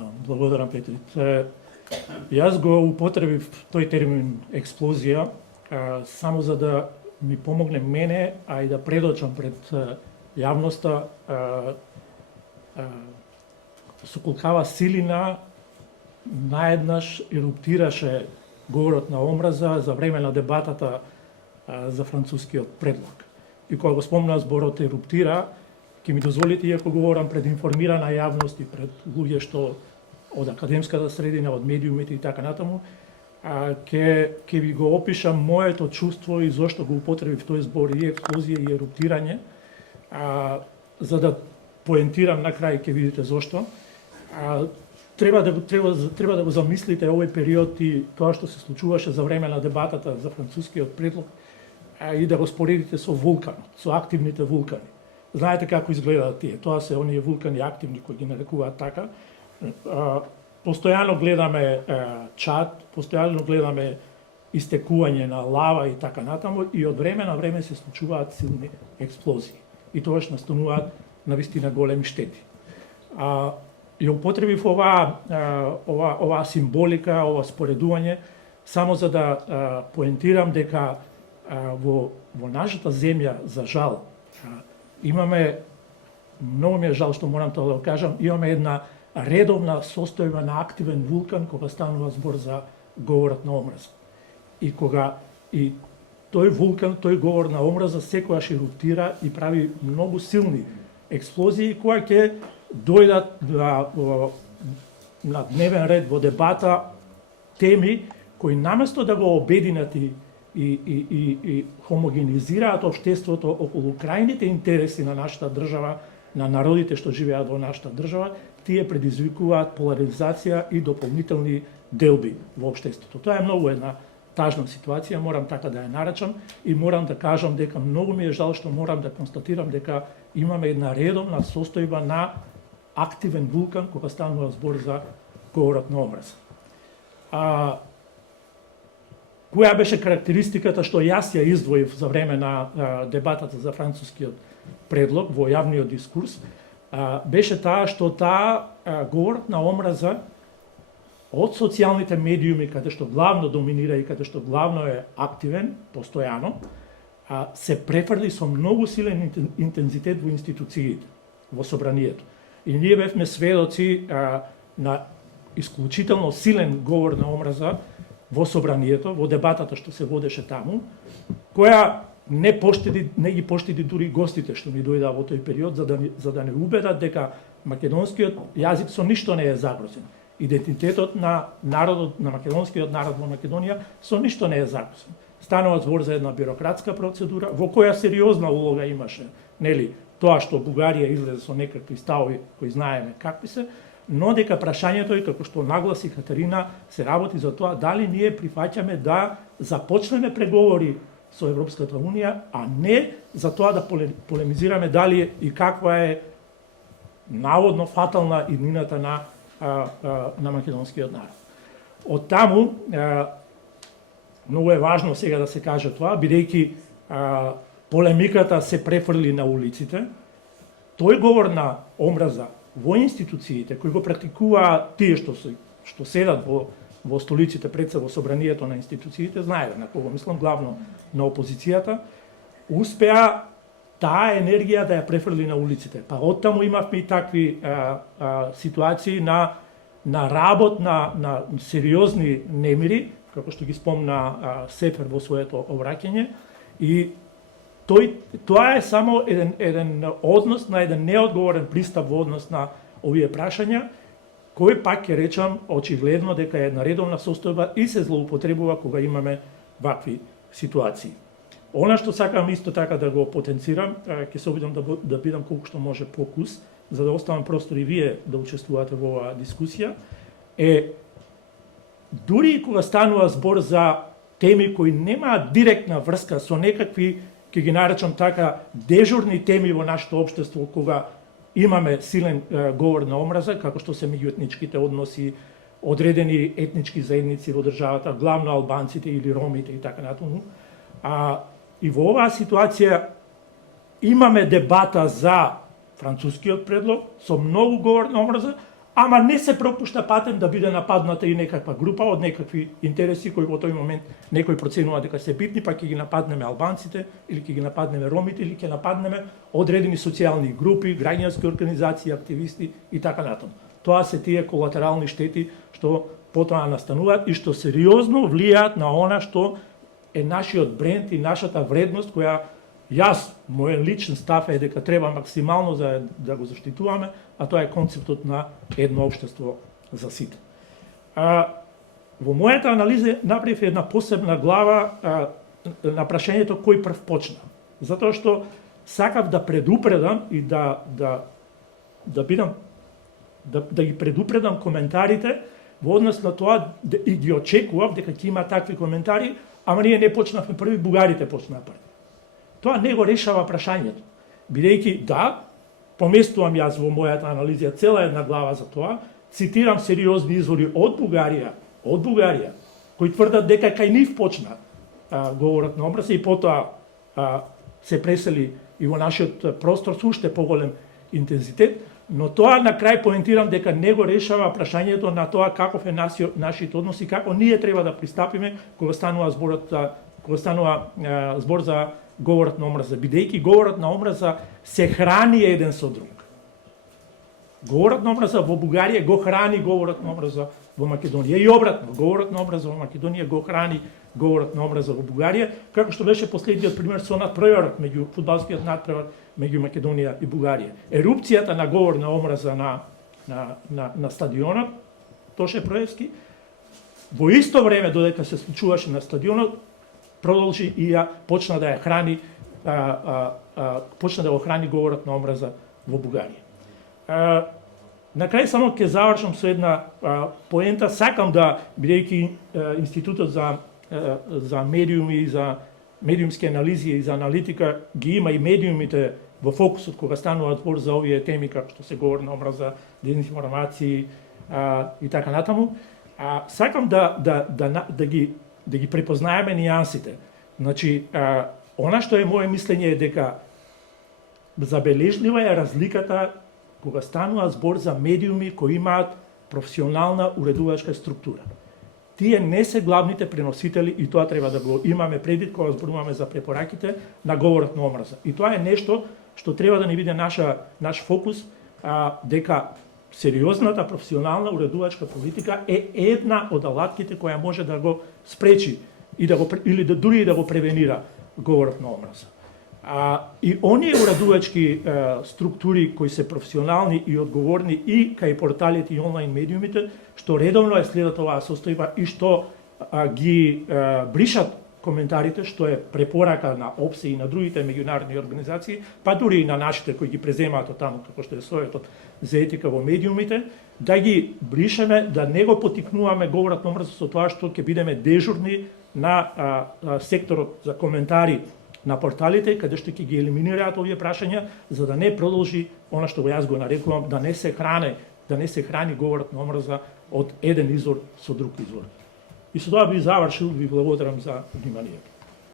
Благодарам, Петри. Јас го употребив тој термин експлозија само за да ми помогне мене, а и да предочам пред јавноста со колкава силина наеднаш еруптираше говорот на омраза за време на дебатата за францускиот предлог. И кога го спомнав зборот еруптира, ќе ми дозволите, иако говорам пред информирана јавност и пред луѓе што од академската средина, од медиумите и така натаму, ќе ви го опишам моето чувство и зошто го употребив тој збор и експлозија и еруптирање, за да поентирам на крај, ќе видите зошто. Треба да го замислите овој период и тоа што се случуваше за време на дебатата за францускиот предлог и да го споредите со вулканот, со активните вулкани. Знаете како изгледаат тие. Тоа се оние вулкани активни кои ги нарекуваат така. Постојано гледаме чад, постојано гледаме истекување на лава и така натаму и од време на време се случуваат силни експлозии. И тоа што настануваат навистина големи штети. Ја употребив оваа символика, ова споредување, само за да поентирам дека во нашата земја, за жал, имаме, многу ми е жал што морам тоа да го кажам, имаме една редовна состојба на активен вулкан кога станува збор за говорот на омраза. И кога и тој вулкан, тој говор на омраза секогаш еруптира и прави многу силни експлозии кои ќе дојдат на дневен ред во дебата теми кои наместо да го обединат и хомогенизираат општеството околу крајните интереси на нашата држава, на народите што живеат во нашата држава, тие предизвикуваат поларизација и дополнителни делби во општеството. Тоа е многу една тажна ситуација, морам така да ја наречам и морам да кажам дека многу ми е жал што морам да констатирам дека имаме една редовна состојба на активен вулкан кога станува збор за говорот на омраза. Која беше карактеристиката што јас ја издвоив за време на дебатата за францускиот предлог во јавниот дискурс, беше таа што говорот на омраза од социјалните медиуми, каде што главно доминира и каде што главно е активен, постојано, се префрли со многу силен интензитет во институциите, во собранието. И ние бевме сведоци на исклучително силен говор на омраза во собранието, во дебатата што се водеше таму, која не ги поштеди дури гостите што ни дојдаа во тој период, за да не убедат дека македонскиот јазик со ништо не е загрозен. Идентитетот на народот, на македонскиот народ во Македонија со ништо не е загрозен. Станува збор за една бюрократска процедура, во која сериозна улога имаше, нели, тоа што Бугарија излезе со некакви ставови кои знаеме какви се, но дека прашањето е, како што нагласи Катерина, се работи за тоа дали ние прифаќаме да започнеме преговори со Европската Унија, а не за тоа да полемизираме дали и каква е наводно фатална иднината на македонскиот народ. Од таму, многу е важно сега да се каже тоа, бидејќи полемиката се префрли на улиците, тој говор на омраза во институциите, кои го практикуваат тие што седат во столиците пред се во собранието на институциите, знаете на кого мислам, главно на опозицијата, успеа таа енергија да ја префрли на улиците. Па оттаму имавме и такви ситуации на работ на сериозни немири, како што ги спомна Сефер во своето обраќање, и тоа е само еден однос на еден неодговорен пристап во однос на овие прашања, кој пак ќе речам очигледно дека е една редовна состојба и се злоупотребува кога имаме вакви ситуации. Она што сакам исто така да го потенцирам, ќе се обидам да бидам колку што може покус, за да оставам простор и вие да учествувате во оваа дискусија, е дури и кога станува збор за теми кои немаат директна врска со некакви, ќе ги наречам така, дежурни теми во нашето општество, кога имаме силен говор на омраза, како што се меѓуетничките односи, одредени етнички заедници во државата, главно албанците или ромите и така натаму. И во оваа ситуација имаме дебата за францускиот предлог со многу говор на омраза, ама не се пропушта патен да биде нападната и некаква група од некакви интереси кои во тој момент некој проценува дека се битни, па ќе ги нападнеме албанците, или ќе ги нападнеме ромите, или ќе нападнеме одредени социјални групи, граѓански организации, активисти и така натаму. Тоа се тие колатерални штети што потоа настануваат и што сериозно влијаат на она што е нашиот бренд и нашата вредност која јас, мојен личен став е дека треба максимално да го заштитуваме, а тоа е концептот на едно општество за сите. Во мојата анализа направив една посебна глава на прашањето кој прв почна. Затоа што сакав да предупредам и да ги предупредам коментарите во однос на тоа и ги очекував дека ќе има такви коментари, ама ние не почнавме први, бугарите почнаа први. Тоа не го решава прашањето. Бидејќи поместувам јас во мојата анализа цела една глава за тоа, цитирам сериозни извори од Бугарија, кои тврдат дека кај нив почна говорот на омраза и потоа се пресели и во нашиот простор со уште поголем интензитет, но тоа на крај поентирам дека не го решава прашањето на тоа каков е нашиот однос и како ние треба да пристапиме кога станува збор за говорот на омраза, бидејќи говорот на омраза се храни еден со друг. Говорот на омраза во Бугарија го храни говорот на омраза во Македонија и обратно, говорот на омраза во Македонија го храни говорот на омраза во Бугарија, како што беше последниот пример со надпреварот меѓу фудбалскиот надпревар меѓу Македонија и Бугарија. Ерупцијата на говор на омраза на стадионот Тоше Проевски во исто време додека се случуваше на стадионот продолжи и почна да ја храни почна да го храни говорот на омраза во Бугарија. На крај само ќе завршам со една поента, сакам да, бидејќи Институтот за медиуми и за медиумски анализи и за аналитика ги има и медиумите во фокусот кога станува збор за овие теми како што се говори на омраза, дезинформации и така натаму. Сакам да ги препознаеме нијансите. Значи, она што е моје мислење е дека забележлива е разликата кога станува збор за медиуми кои имаат професионална уредувачка структура. Тие не се главните преносители и тоа треба да го имаме предвид кога зборуваме за препораките на говорот на омраза. И тоа е нешто што треба да ни биде наш фокус, дека сериозната професионална уредувачка политика е една од алатките која може да го спречи и дури да го превенира говорот на омраза. И оние уредувачки структури кои се професионални и одговорни и кај порталите и онлайн медиумите, што редовно ја следат оваа состојба и што ги бришат коментарите, што е препорака на ОПСЕ и на другите меѓународни организации, па дури и на нашите кои ги преземаат од таму, како што е Советот за етика во медиумите, да ги бришеме, да не го потикнуваме говорот на омраза со тоа што ќе бидеме дежурни на секторот за коментари на порталите, каде што ќе ги елиминираат овие прашања, за да не продолжи она што јас го нарекувам, да не се храни говорот на омраза од еден извор со друг извор. И со тоа би завршил, ви благодарам за вниманието.